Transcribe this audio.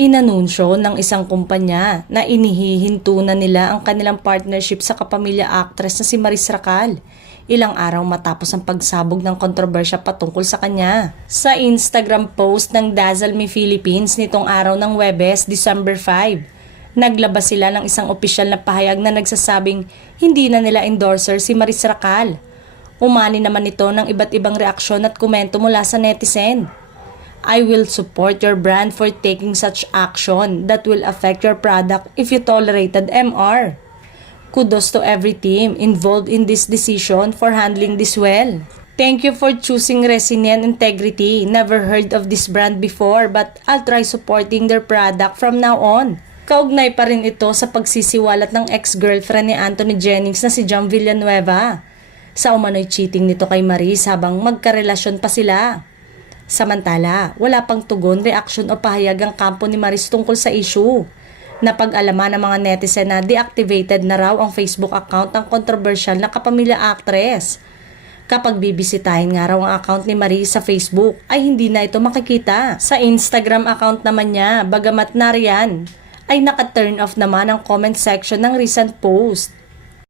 Inanunsyo ng isang kumpanya na inihihinto na nila ang kanilang partnership sa kapamilya actress na si Maris Racal, ilang araw matapos ang pagsabog ng kontrobersya patungkol sa kanya. Sa Instagram post ng Dazzle Me Philippines nitong araw ng Huwebes, December 5, naglabas sila ng isang opisyal na pahayag na nagsasabing hindi na nila endorser si Maris Racal. Umani naman ito ng iba't ibang reaksyon at komento mula sa netizen. I will support your brand for taking such action that will affect your product if you tolerated MR. Kudos to every team involved in this decision for handling this well. Thank you for choosing Resilient Integrity. Never heard of this brand before but I'll try supporting their product from now on. Kaugnay pa rin ito sa pagsisiwalat ng ex-girlfriend ni Anthony Jennings na si John Villanueva sa umano'y cheating nito kay Maris habang magkarelasyon pa sila. Samantala, wala pang tugon, reaksyon o pahayag ang kampo ni Maris tungkol sa issue. Napag-alaman ng mga netizen na deactivated na raw ang Facebook account ng kontrobersyal na kapamilya actress. Kapag bibisitahin nga raw ang account ni Maris sa Facebook ay hindi na ito makikita. Sa Instagram account naman niya, bagamat nariyan, ay naka-turn off naman ang comment section ng recent post.